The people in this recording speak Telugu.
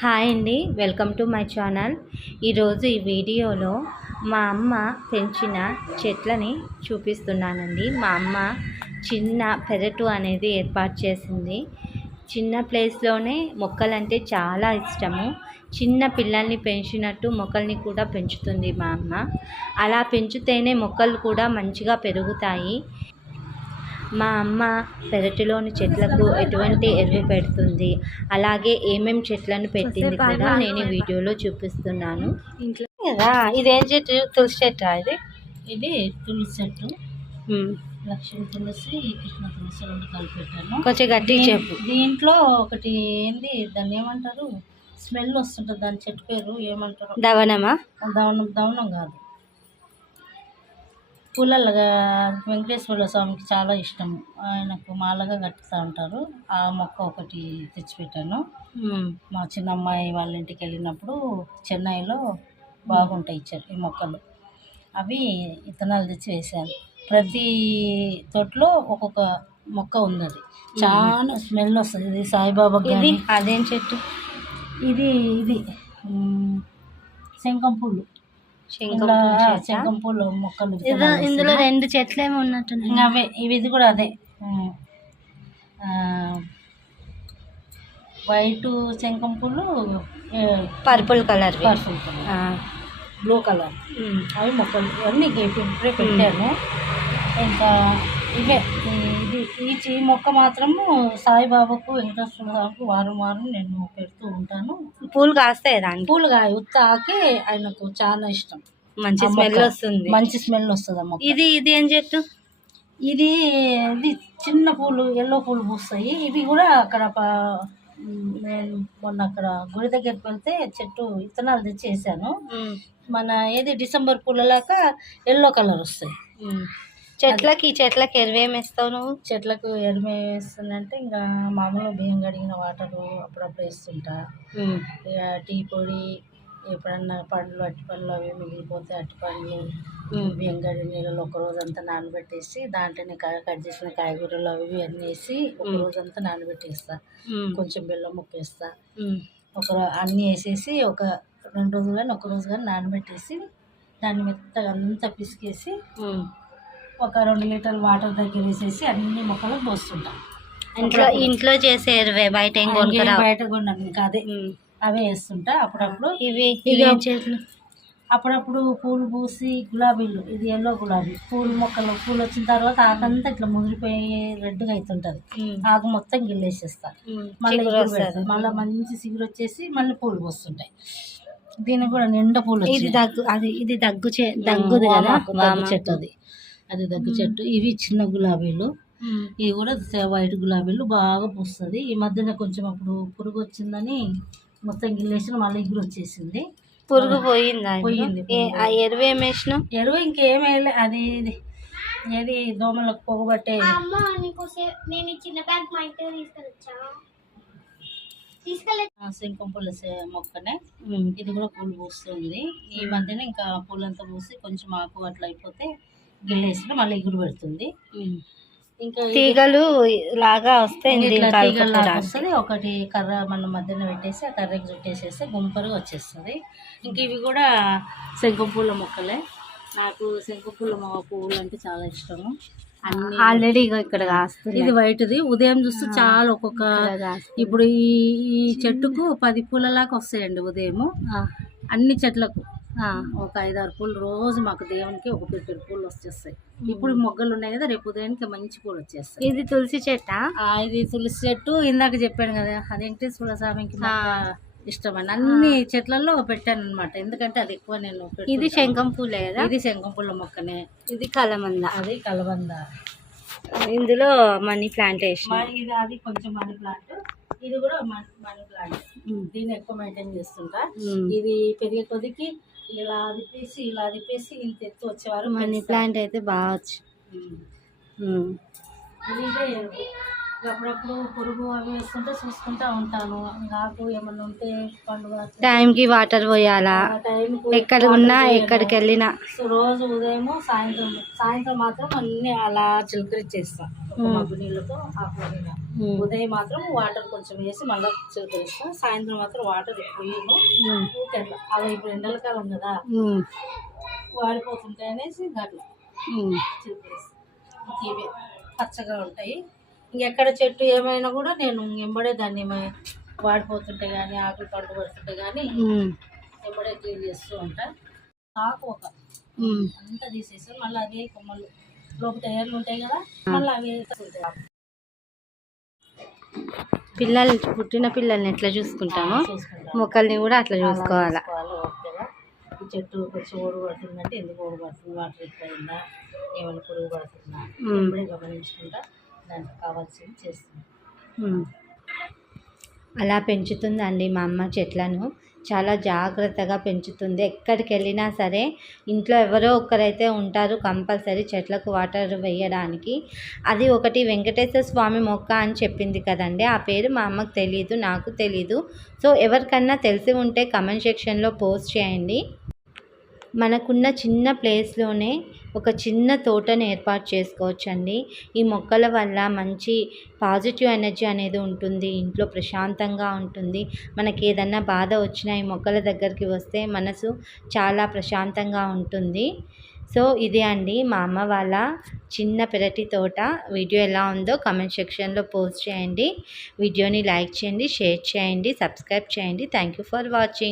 హాయ్ అండి, వెల్కమ్ టు మై ఛానల్. ఈరోజు ఈ వీడియోలో మా అమ్మ పెంచిన చెట్లని చూపిస్తున్నానండి. మా అమ్మ చిన్న పెరటు అనేది ఏర్పాటు చేసింది. చిన్న ప్లేస్లోనే మొక్కలంటే చాలా ఇష్టము. చిన్న పిల్లల్ని పెంచినట్టు మొక్కల్ని కూడా పెంచుతుంది మా అమ్మ. అలా పెంచితేనే మొక్కలు కూడా మంచిగా పెరుగుతాయి. మా అమ్మ పెరటిలోని చెట్లకు ఎటువంటి ఎరువు పెడుతుంది, అలాగే ఏమేమి చెట్లను పెట్టింది కూడా నేను వీడియోలో చూపిస్తున్నాను. ఇంట్లో కదా ఇదేం చెట్టు? తులసి చెట్టు. ఇది తులసి చెట్టు. లక్ష్మీ తులసి, కృష్ణ తులసి రెండు కలిపి పెట్టాను. కొంచెం గట్టి చెప్పు. దీంట్లో ఒకటి ఏంది, దాన్ని ఏమంటారు, స్మెల్ వస్తుంటుంది. దాని చెట్టు పేరు ఏమంటారు? దవనమా? దవనం కాదు, పూలలుగా వెంకటేశ్వర స్వామికి చాలా ఇష్టం. ఆయనకు మాలగా కట్టుతూ ఉంటారు. ఆ మొక్క ఒకటి తెచ్చిపెట్టాను. మా చిన్న అమ్మాయి వాళ్ళ ఇంటికి వెళ్ళినప్పుడు చెన్నైలో బాగుంటాయి ఈ మొక్కలు. అవి విత్తనాలు తెచ్చి వేసాను. ప్రతి తోటలో ఒక్కొక్క మొక్క ఉన్నది. చాలా స్మెల్ వస్తుంది. ఇది సాయిబాబా. అదేం చెట్టు? ఇది శంఖం పూలు. శంఖం పూలు మొక్కలు. ఇందులో రెండు చెట్లు ఏమో ఉన్నట్టు. అవే ఇది కూడా అదే. వైట్ శంఖం పూలు, పర్పుల్ కలర్, బ్లూ కలర్, అవి మొక్కలు అన్నీ ఇప్పుడే పెట్టాను. ఇంకా ఇవే. ఈ మొక్క మాత్రము సాయిబాబాకు, వెంకటేశ్వర స్వామికి వారం నేను పెడుతూ ఉంటాను. పూలు కాస్తాయి దానికి? పూలు కాయ ఉత్తాకి ఆయనకు చాలా ఇష్టం. మంచి స్మెల్ వస్తుంది. మంచి స్మెల్ వస్తుంది అమ్మ. ఇది ఏం చెట్టు? ఇది చిన్న పూలు, ఎల్లో పూలు పూస్తాయి. ఇవి కూడా అక్కడ నేను మొన్న అక్కడ గుడి దగ్గరికి వెళ్తే చెట్టు విత్తనాలు తెచ్చి వేసాను. మన డిసెంబర్ పూలలాగా ఎల్లో కలర్ వస్తాయి. చెట్లకి ఎరువేమేస్తావు నువ్వు? చెట్లకు ఎరువేస్తుందంటే ఇంకా మామూలుగా బియ్యం కడిగిన వాటరు అప్పుడప్పుడు వేస్తుంటా. ఇక టీ పొడి, ఎప్పుడన్నా పండ్లు, అట్టి పండ్లు అవి మిగిలిపోతే అట్టి పండ్లు బియ్యం కడిగిన నీళ్ళలో ఒక రోజంతా నానబెట్టేసి దాంట్లోనే కట్ చేసిన కాయగూరలు అవి అన్నీ వేసి ఒక రోజంతా నానబెట్టేస్తా. కొంచెం బెల్లం ముక్క వేస్తా. అన్నీ వేసేసి ఒక 2 రోజులు కానీ ఒక రోజు కానీ నానబెట్టేసి దాన్ని మెత్తగా అంతా పిసికేసి ఒక 2 లీటర్ల వాటర్ దగ్గర వేసేసి అన్ని మొక్కలకు పోస్తుంటాం. ఇంట్లో చేసే ఎరువే, బయట కొన్నాను. ఇంకా అదే అవే వేస్తుంటా. అప్పుడప్పుడు ఇవి చెట్లు అప్పుడప్పుడు పూలు పూసి గులాబీలు, ఇది ఎల్లో గులాబీ పూలు మొక్కలు. పూలు వచ్చిన తర్వాత ఆకంతా ఇట్లా ముదిరిపోయి రెడ్గా అవుతుంటది. ఆకు మొత్తం గిల్లేసేస్తా. మళ్ళీ మంచి సిగురు వచ్చేసి మళ్ళీ పూలు పోస్తుంటాయి. దీనికి కూడా నిండా పూలు. ఇది దగ్గు చెట్టు. అది దగ్గు చెట్టు. ఇవి చిన్న గులాబీలు. ఇవి కూడా వైట్ గులాబీలు బాగా పూస్తుంది. ఈ మధ్యన కొంచెం అప్పుడు పురుగు వచ్చిందని మొత్తం గిల్లేసిన మళ్ళీ ఎగురు వచ్చేసింది. పురుగు పోయింది. ఎరువు ఏమేసినావు? ఎరువు ఇంకేమేయలే. అది ఏది దోమలకు పొగబట్టే. శంఖం పూల మొక్కనే. ఇది కూడా పూలు పూస్తుంది. ఈ మధ్యన ఇంకా పూలంతా పూసి కొంచెం ఆకు అట్లా అయిపోతే గిల్లేసిన మళ్ళీ ఎగురు పెడుతుంది. ఇంకా తీగలు లాగా వస్తాయి. వస్తుంది. ఒకటి కర్ర మన మధ్యన పెట్టేసి ఆ కర్రకి చుట్టేసేస్తే గుంపరుగా వచ్చేస్తుంది. ఇంక ఇవి కూడా శంఖం పూల మొక్కలే. నాకు శంఖం పూల పువ్వులు అంటే చాలా ఇష్టము. ఆల్రెడీ ఇక్కడ కాస్తుంది. ఇది వైట్ది. ఉదయం చూస్తే చాలా ఒక్కొక్క. ఇప్పుడు ఈ చెట్టుకు 10 పూలలాగా వస్తాయండి ఉదయము. అన్ని చెట్లకు ఒక 5-6 పూలు రోజు మాకు దేవునికి ఒక 50 పూలు వచ్చేస్తాయి. ఇప్పుడు మొగ్గలు ఉన్నాయి కదా, రేపు ఉదయానికి మంచి పూలు వచ్చేస్తాయి. ఇది తులసి చెట్టా? ఇది తులసి చెట్టు. ఇందాక చెప్పాను కదా, అది వెంకటేశ్వర స్వామికి ఇష్టమని అన్ని చెట్లలో పెట్టాను అనమాట. ఎందుకంటే అది ఎక్కువ నేను. ఇది శంఖం పూలే కదా? ఇది శంఖం పూల మొక్కనే. ఇది కలబంద. అది కలబంద. ఇందులో మనీ ప్లాంట్ వేసిన. అది కొంచెం మనీ ప్లాంట్. ఇది కూడా మనీ ప్లాంట్. దీన్ని ఎక్కువ మెయింటైన్ చేస్తుంటా. ఇది పెరిగే కొద్దికి ఇలా తిప్పేసి ఇంత ఎత్తు వచ్చేవారు. మనీ ప్లాంట్ అయితే బాగా అప్పుడప్పుడు పురుగు అవి వేస్తుంటే చూసుకుంటూ ఉంటాను. నాకు ఏమన్నా ఉంటే పండుగ టైంకి వాటర్ పోయాలా, ఎక్కడ ఉన్నా ఎక్కడికి వెళ్ళినా రోజు ఉదయం సాయంత్రం మాత్రం అన్ని అలా చిలకరిచ్చేస్తాం మబ్బు నీళ్ళతో ఆకులైనా. ఉదయం మాత్రం వాటర్ కొంచెం వేసి మళ్ళీ చిలకరిస్తాం. సాయంత్రం మాత్రం వాటర్ ఎక్కువ ఊకెట్లా అవి ఇప్పుడు ఎండలకాలం కదా వాడిపోతుంటాయి అనేసి గట్ల చిలకరిస్తాం. ఇవే పచ్చగా ఉంటాయి. ఇంకెక్కడ చెట్టు ఏమైనా కూడా నేను ఎంబడే దాన్ని వాడిపోతుంటే కానీ ఆకులు పండు పడుతుంటే కానీ ఎంబడే క్లీన్ చేస్తూ ఉంటా. ఆకు ఒక అంతా తీసేసాను. మళ్ళీ అదే కొమ్మలు లోపల టైర్లు ఉంటాయి కదా, మళ్ళీ అవి పిల్లలు పుట్టిన పిల్లల్ని ఎట్లా చూసుకుంటామో మొక్కల్ని కూడా అట్లా చూసుకోవాలా. ఓకేగా. ఈ చెట్టు కొంచెం ఓడు పడుతుందంటే ఎందుకు ఓడు పడుతుంది, వాటర్ ఎక్కువైందా, ఏమైనా పురుగు పడుతుందా ఇప్పుడే గమనించుకుంటా దానికి కావాల్సింది చేస్తుంది. అలా పెంచుతుందండి మా అమ్మ చెట్లను. చాలా జాగ్రత్తగా పెంచుతుంది. ఎక్కడికి వెళ్ళినా సరే ఇంట్లో ఎవరో ఒకరైతే ఉంటారు కంపల్సరీ చెట్లకు వాటర్ వేయడానికి. అది ఒకటి వెంకటేశ్వర స్వామి మొక్క అని చెప్పింది కదండి, ఆ పేరు మా అమ్మకు తెలీదు, నాకు తెలీదు. సో ఎవరికన్నా తెలిసి ఉంటే కమెంట్ సెక్షన్లో పోస్ట్ చేయండి. మనకున్న చిన్న ప్లేస్లోనే ఒక చిన్న తోటను ఏర్పాటు చేసుకోవచ్చండి. ఈ మొక్కల వల్ల మంచి పాజిటివ్ ఎనర్జీ అనేది ఉంటుంది, ఇంట్లో ప్రశాంతంగా ఉంటుంది. మనకి ఏదన్నా బాధ వచ్చినా ఈ మొక్కల దగ్గరికి వస్తే మనసు చాలా ప్రశాంతంగా ఉంటుంది. సో ఇదే అండి మా అమ్మ వాళ్ళ చిన్న పెరటి తోట. వీడియో ఎలా ఉందో కమెంట్ సెక్షన్లో పోస్ట్ చేయండి. వీడియోని లైక్ చేయండి, షేర్ చేయండి, సబ్స్క్రైబ్ చేయండి. Thank you for watching.